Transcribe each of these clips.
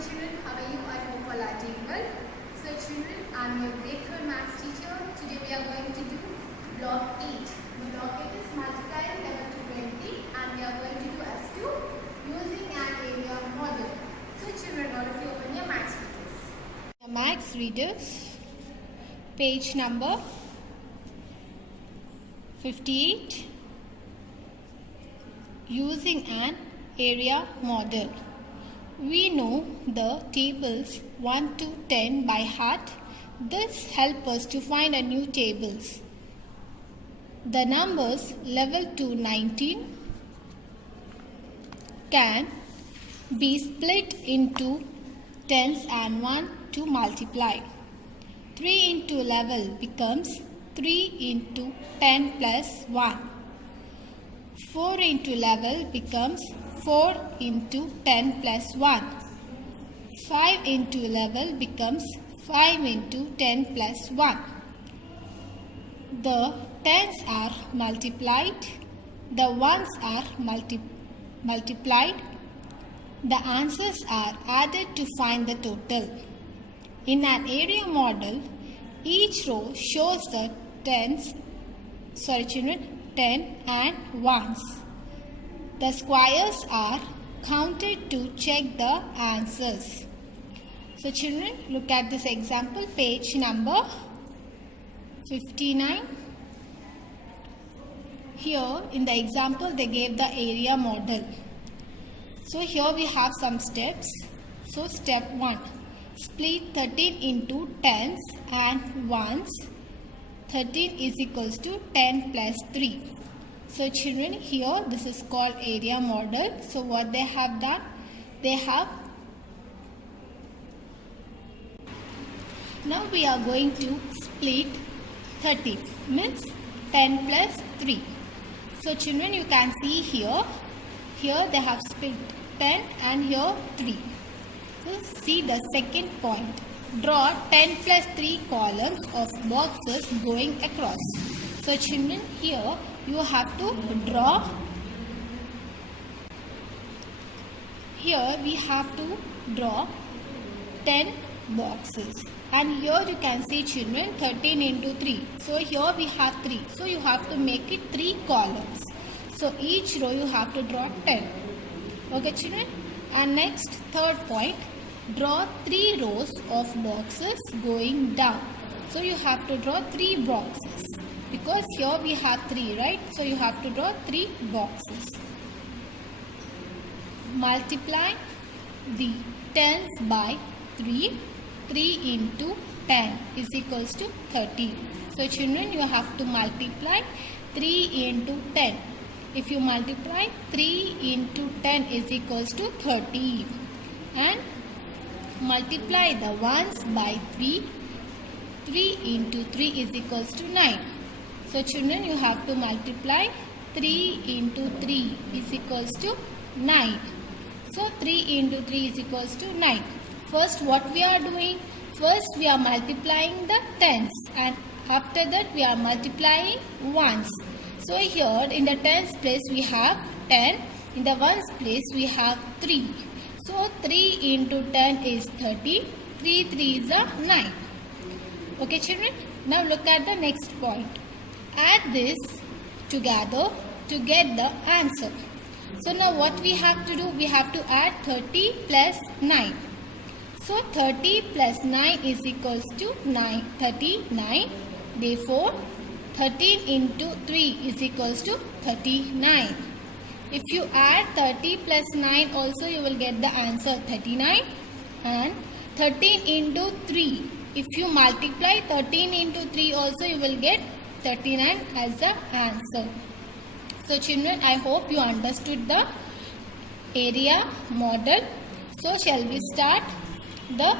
morning children, how are you? I hope all are doing well. So children, I am your grade 3rd maths teacher. Today we are going to do block 8. Block 8 is multiplying 11 to 20 and we are going to do S2 using an area model. So children, all of you open your maths readers. Your maths readers, page number 58, using an area model. We know the tables 1 to 10 by heart. This helps us to find a new tables. The numbers 11 to 19 can be split into tens and 1 to multiply. 3 into 11 becomes 3 into 10 plus 1. 4 into 11 becomes 4 into 10 plus 1. 5 into 11 becomes 5 into 10 plus 1. The tens are multiplied. The ones are multiplied. The answers are added to find the total. In an area model, each row shows the 10 and 1s. The squares are counted to check the answers. So children, look at this example, page number 59. Here in the example they gave the area model. So here we have some steps. So step 1, split 13 into 10s and 1s. 13 is equals to 10 plus 3. So children, here this is called area model. So what they have done, they have, now we are going to split 13, means 10 plus 3. So children, you can see here they have split 10 and here 3. So see the second point. Draw 10 plus 3 columns of boxes going across. So children, here you have to draw. Here we have to draw 10 boxes. And here you can see children 13 into 3. So here we have 3. So you have to make it 3 columns. So each row you have to draw 10. Okay children. And next third point. Draw 3 rows of boxes going down. So you have to draw 3 boxes. Because here we have 3, right? So you have to draw 3 boxes. Multiply the tens by 3. 3 into 10 is equals to 30. So children, you have to multiply 3 into 10. If you multiply 3 into 10 is equals to 30. And multiply the ones by 3. 3 into 3 is equals to 9. So children, you have to multiply 3 into 3 is equals to 9. So 3 into 3 is equals to 9. First what we are doing? First we are multiplying the tens and after that we are multiplying ones. So here in the tens place we have 10. In the ones place we have 3. So 3 into 10 is 30. 3 3 is 9. Okay children. Now look at the next point. Add this together to get the answer. So now what we have to do? We have to add 30 plus 9. So 30 plus 9 is equals to 39. Therefore 13 into 3 is equals to 39. If you add 30 plus 9 also you will get the answer 39. And 13 into 3. If you multiply 13 into 3 also you will get 39 as the answer. So children, I hope you understood the area model. So shall we start the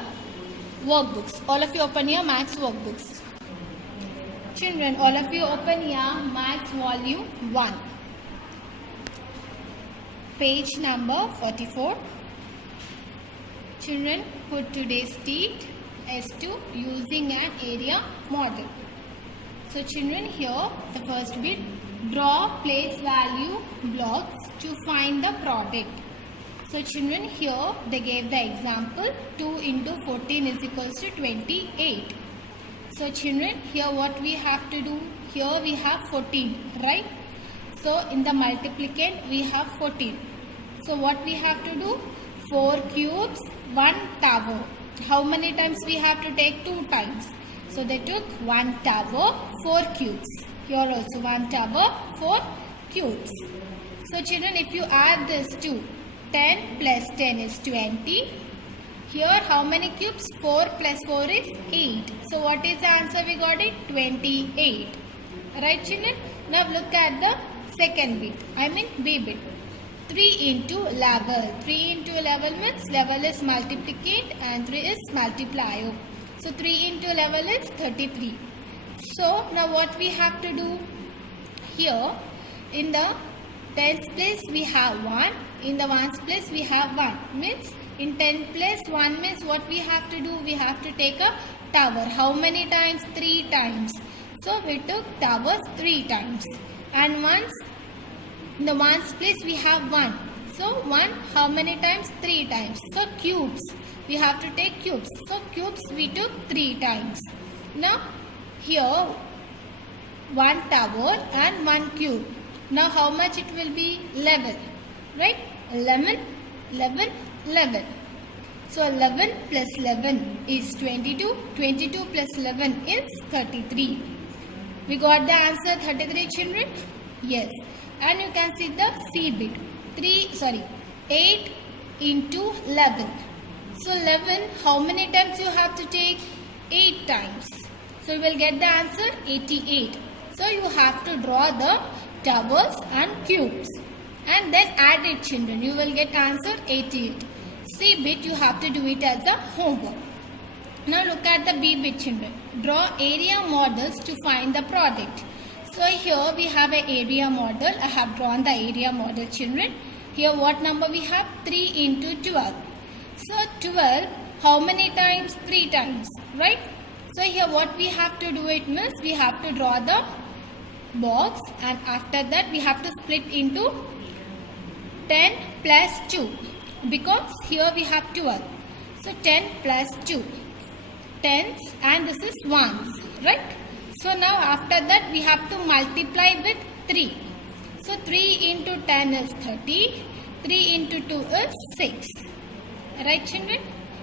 workbooks? All of you open your maths workbooks. Children, all of you open your maths volume 1. Page number 44. Children, put today's date S2 using an area model. So children, here the first bit, draw place value blocks to find the product. So children, here they gave the example 2 into 14 is equals to 28. So children, here what we have to do? Here we have 14, right? So in the multiplicand we have 14. So what we have to do? 4 cubes, 1 tower. How many times we have to take? 2 times. So they took 1 tower, 4 cubes. Here also 1 tower, 4 cubes. So children, if you add this to 10 plus 10 is 20. Here how many cubes? 4 plus 4 is 8. So what is the answer we got it? 28. Right children? Now look at the second bit. I mean B bit. 3 into level. 3 into level means level is multiplicand and 3 is multiplier. So 3 into level is 33. So now what we have to do? Here in the tens place we have 1. In the ones place we have 1. Means in 10 place 1 means what we have to do? We have to take a tower. How many times? 3 times. So we took towers 3 times. And once in the ones place we have 1. So 1 how many times? 3 times. So cubes. We have to take cubes. So cubes we took 3 times. Now here 1 tower and 1 cube. Now how much it will be? 11. Right? 11, 11, 11. So 11 plus 11 is 22. 22 plus 11 is 33. We got the answer 33 children? Yes. And you can see the C bit. 8 into 11. So 11 how many times you have to take? 8 times. So you will get the answer 88. So you have to draw the towers and cubes. And then add it children. You will get answer 88. C bit you have to do it as a homework. Now look at the B bit children. Draw area models to find the product. So here we have an area model. I have drawn the area model children. Here what number we have? 3 into 12. So 12 how many times? 3 times. Right? So here what we have to do it means we have to draw the box and after that we have to split into 10 plus 2 because here we have 12. So 10 plus 2. Tens and this is ones. Right? So now after that we have to multiply with 3. So 3 into 10 is 30. 3 into 2 is 6. Right children?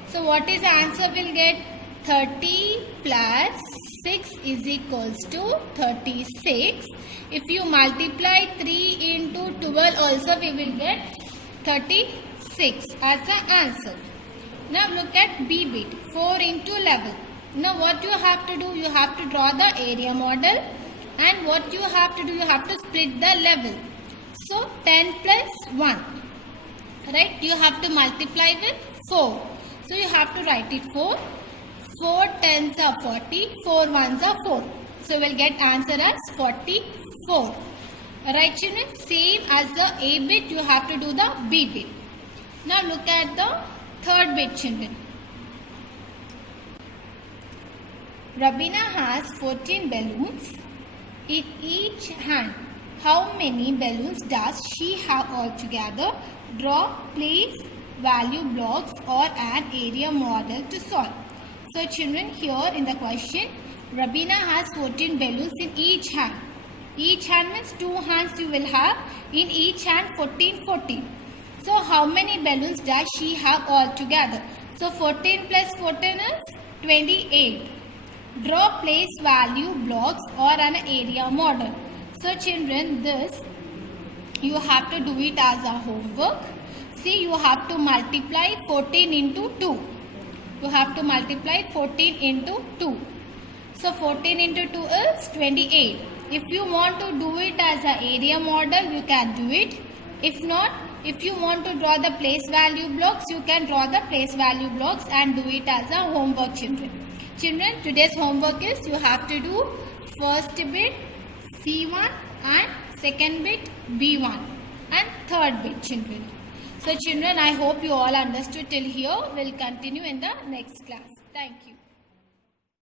So what is the answer we'll get? 30 plus 6 is equals to 36. If you multiply 3 into 12 also we will get 36 as the answer. Now look at B bit. 4 into 11. Now what you have to do? You have to draw the area model. And what you have to do? You have to split the level. So 10 plus 1. Right? You have to multiply with 4. So you have to write it 4. 4 tens are 40. 4 ones are 4. So we'll get answer as 44. Right children? Same as the A bit you have to do the B bit. Now look at the third bit children. Rabina has 14 balloons in each hand. How many balloons does she have altogether? Draw, place, value blocks or an area model to solve. So children, here in the question, Rabina has 14 balloons in each hand. Each hand means 2 hands you will have. In each hand 14, 14. So how many balloons does she have altogether? So 14 plus 14 is 28. Draw place value blocks or an area model. So children, this you have to do it as a homework. See, you have to multiply 14 into 2. You have to multiply 14 into 2. So 14 into 2 is 28. If you want to do it as an area model, you can do it. If not, if you want to draw the place value blocks, you can draw the place value blocks and do it as a homework children. Children, today's homework is you have to do first bit C1 and second bit B1 and third bit children. So children, I hope you all understood till here. We'll continue in the next class. Thank you.